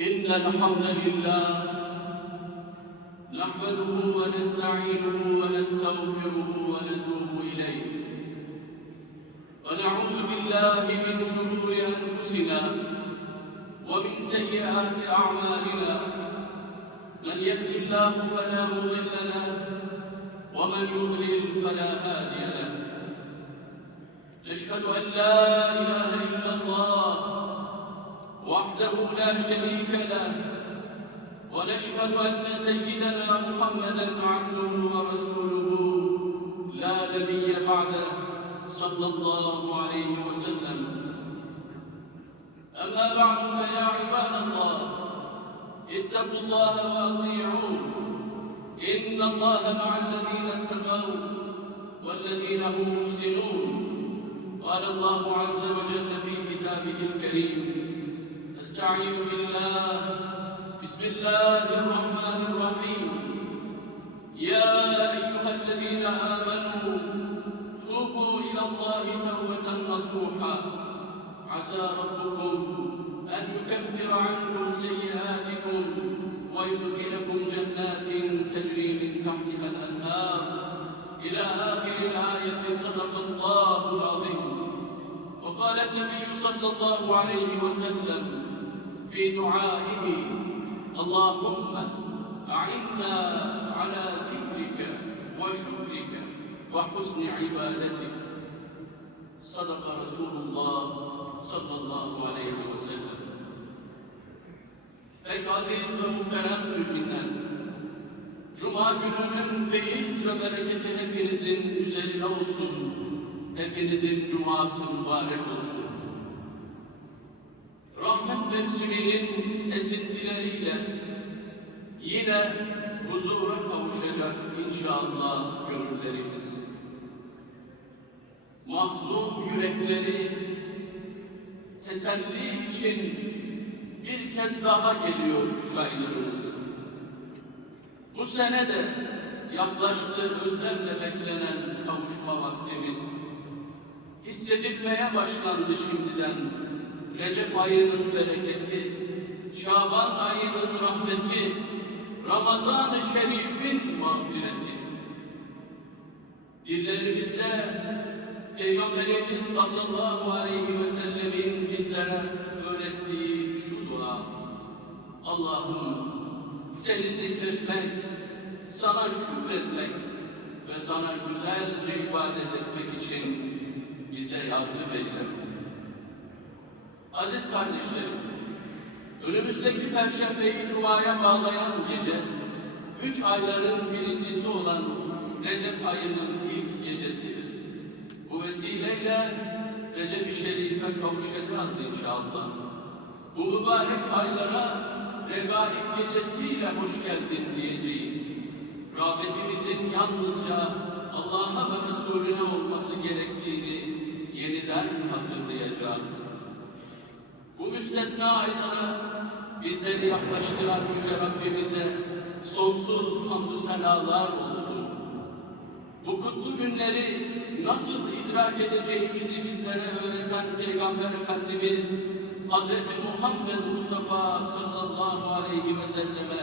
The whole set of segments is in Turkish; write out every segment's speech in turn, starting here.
إن الحمد لله نحمده ونستعينه ونستغفره ونتوب إليه. ونعوذ بالله من شرور أنفسنا ومن سيئات أعمالنا. من يهد الله فلا مضل له ومن يضلل فلا هادي له. نشهد أن لا إله لا شريك له. ونشهد أن سيدنا محمدا عبده ورسوله. لا نبي بعده. صلى الله عليه وسلم. أما بعد فيا عباد الله اتقوا الله وأطيعوه. إن الله مع الذين اتقوا والذين هم محسنون. قال الله عز وجل في كتابه الكريم استعين بالله. بسم الله الرحمن الرحيم. يا أيها الذين آمنوا توبوا إلى الله توبة نصوحا. عسى ربكم أن يكفر عنكم سيئاتكم ويدخلكم جنات تجري من تحتها الأنهار. إلى آخر الآية صدق الله العظيم. وقال النبي صلى الله عليه وسلم في دعائه اللهم أعنا على ذكرك وشكرك وحسن عبادتك صدق رسول الله صلى الله عليه وسلم Pek aziz ve muhterem müminler, Cuma gününün feyiz ve bereketi hepinizin üzerine olsun. Hepinizin cuması mübarek olsun. Mevsiminin esintileriyle yine huzura kavuşacak inşallah gönüllerimiz. Mahzun yürekleri teselli için bir kez daha geliyor üç aylarımız. Bu sene de yaklaştı özlemle beklenen kavuşma vaktimiz. Hissedilmeye başlandı şimdiden Recep ayının bereketi, Şaban ayının rahmeti, Ramazan-ı Şerif'in mağfireti. Dillerimizde Peygamberimiz sallallahu aleyhi ve sellemin bizlere öğrettiği şu dua. Allah'ım seni zikretmek, sana şükretmek ve sana güzelce ibadet etmek için bize yardım eyle. Aziz kardeşlerim, önümüzdeki Perşembeyi Cuma'ya bağlayan gece, üç ayların birincisi olan Recep ayının ilk gecesidir. Bu vesileyle Recep-i Şerif'e kavuşacağız inşallah. Bu mübarek aylara Regaib gecesiyle hoş geldin diyeceğiz. Rağbetimizin yalnızca Allah'a ve Resulüne olması gerektiğini yeniden hatırlayacağız. Bu müstesna aylara bizleri yaklaştıran Yüce Rabbimize sonsuz hamdü senalar olsun. Bu kutlu günleri nasıl idrak edeceğimizi bizlere öğreten Peygamber Efendimiz Hz. Muhammed Mustafa sallallahu aleyhi ve selleme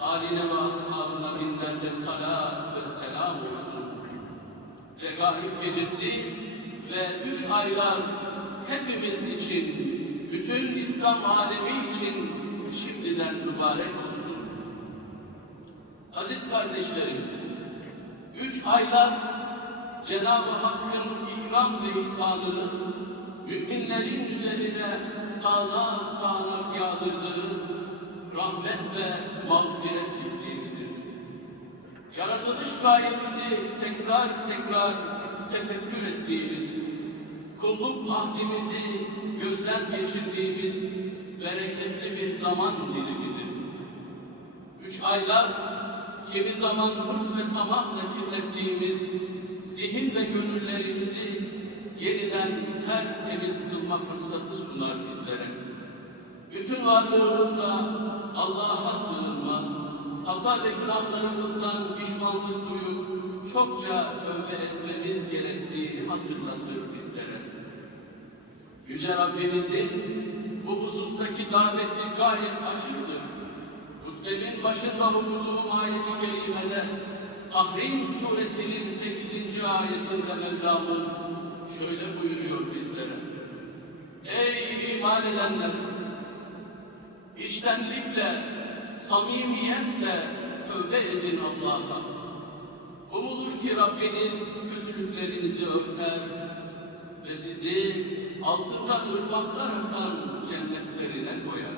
aline ve ashabına binlerce salat ve selam olsun. Regaib gecesi ve üç aylar hepimiz için, bütün İslam alemi için şimdiden mübarek olsun. Aziz kardeşlerim, üç aylar Cenab-ı Hakk'ın ikram ve ihsanını müminlerin üzerine sağanak sağanak yağdırdığı rahmet ve mağfiret iklimidir. Yaratılış gayemizi tekrar tekrar tefekkür ettiğimiz, kulluk ahdimizi gözden geçirdiğimiz bereketli bir zaman dilimidir. Üç aylar kimi zaman hırs ve tamahla kirlettiğimiz zihin ve gönüllerimizi yeniden tertemiz kılma fırsatı sunar bizlere. Bütün varlığımızla Allah'a sığınma, hata ve günahlarımızdan pişmanlık duyup çokça tövbe etmemiz gerektiğini hatırlatır bizlere. Yüce Rabbimizin bu husustaki daveti ayet açıktır. Hutbenin başında okuduğum ayeti kerimede Tahrim suresinin 8. ayetinde Mevlamız şöyle buyuruyor bizlere. Ey iman edenler! İçtenlikle, samimiyetle tövbe edin Allah'a. Ki Rabbiniz kötülüklerinizi örter ve sizi altından ırmaklar akan cennetlerine koyar.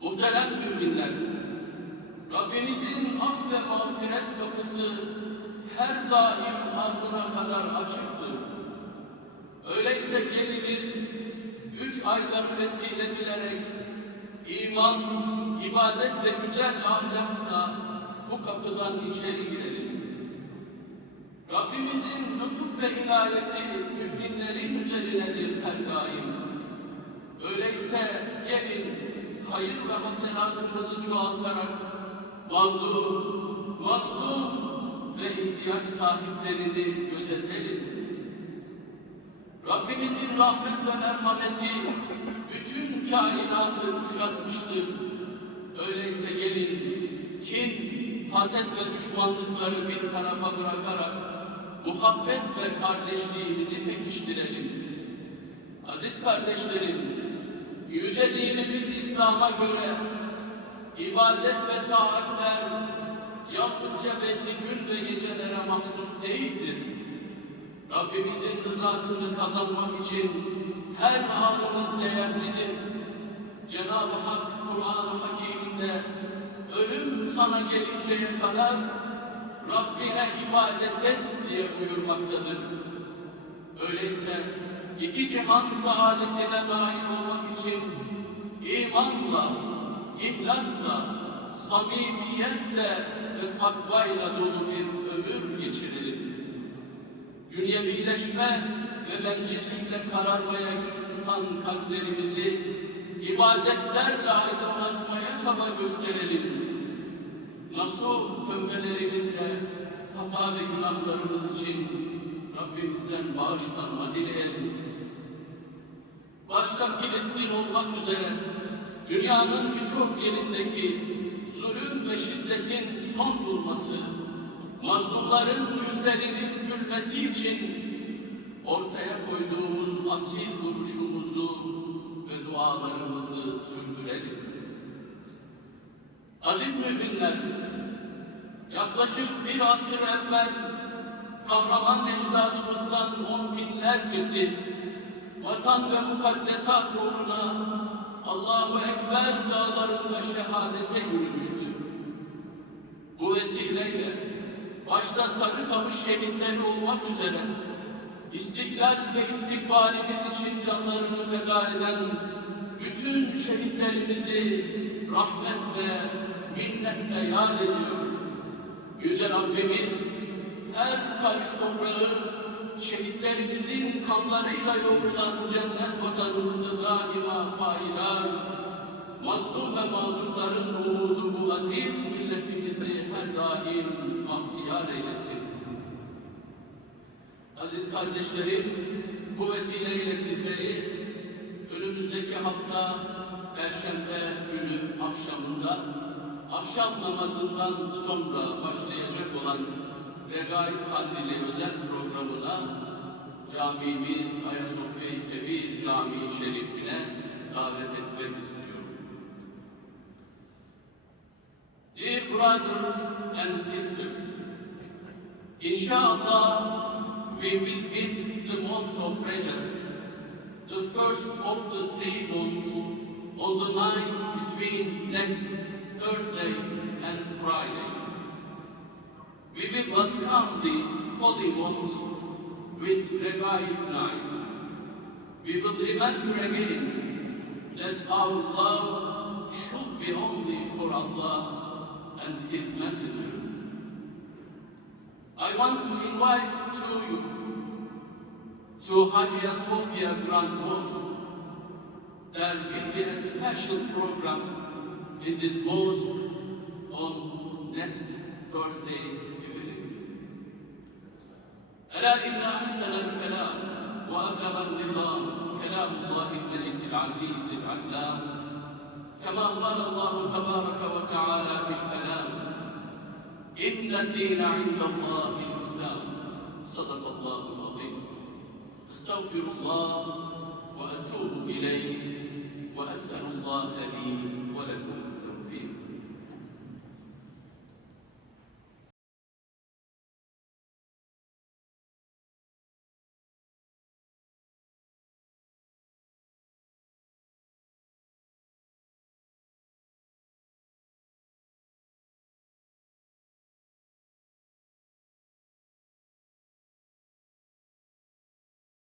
Muhterem müminler, Rabbinizin af ve mağfiret kapısı her daim ardına kadar açıktır. Öyleyse geliniz üç aylar vesile bilerek iman, ibadet ve güzel ahlakla bu kapıdan içeri girelim. Rabbimizin lütuf ve inayeti müminlerin üzerinedir her daim. Öyleyse gelin hayır ve hasenatımızı çoğaltarak mağdur, mazlum ve ihtiyaç sahiplerini gözetelim. Rabbimizin rahmet ve merhameti bütün kainatı kuşatmıştır. Öyleyse gelin kin, haset ve düşmanlıkları bir tarafa bırakarak muhabbet ve kardeşliğimizi pekiştirelim. Aziz kardeşlerim, yüce dinimiz İslam'a göre ibadet ve taatler yalnızca belli gün ve gecelere mahsus değildir. Rabbimizin rızasını kazanmak için her anımız değerlidir. Cenab-ı Hak Kur'an-ı Hakim'inde ölüm sana gelinceye kadar Rabbine ibadet et diye buyurmaktadır. Öyleyse iki cihan saadetine nail olmak için imanla, ihlasla, samimiyetle ve takvayla dolu bir ömür geçirelim. Dünyevileşme ve bencillikle kararmaya yüz tutan kalplerimizi ibadetlerle aydınlatmaya çaba gösterelim. Nasuh tövbelerimizle hata ve günahlarımız için Rabbimizden bağışlanma dileyelim. Başta Filistin olmak üzere dünyanın birçok yerindeki zulüm ve şiddetin son bulması, mazlumların yüzlerinin gülmesi için ortaya koyduğumuz asil duruşumuzu dualarımızı sürdürelim. Aziz müminler, yaklaşık bir asır evvel kahraman ecdadımızdan on binlercesi vatan ve mukaddesat uğruna Allahu Ekber dağlarında şehadete yürümüştür. Bu vesileyle başta Sarıkamış şehitleri olmak üzere istiklal ve istikbalimiz için canlarını feda eden bütün şehitlerimizi rahmet ve minnetle yad ediyoruz. Yüce Rabbimiz her karış toprağı şehitlerimizin kanlarıyla yoğrulan cennet vatanımızı daima payidar, mazlum ve mağdurların umudu bu aziz milletimizi her daim bahtiyar eylesin. Aziz kardeşlerim, bu vesileyle sizleri önümüzdeki hafta Perşembe günü akşamında akşam namazından sonra başlayacak olan Regaib Kandili özel programına camimiz Ayasofya-i Kebir Camii Şerifine davet etmek istiyorum. Dear brothers and sisters, Inshallah, we will meet the month of Rajab, the first of the three months, on the night between next Thursday and Friday. We will welcome these holy months with revived night. We will remember again that our love should be only for Allah and His Messenger. I want to invite to you to Hagia Sophia Grand Mosque. There will be a special program in this mosque on next Thursday evening. ألا إن أحسن الكلام وأبلغ النظام كلام الله الملك العزيز العلام كما قال الله تبارك وتعالى في الكلام إن الدين عند الله الإسلام. صدق الله العظيم. أستغفر الله وأتوب إليه وأسأل الله لي ولكم.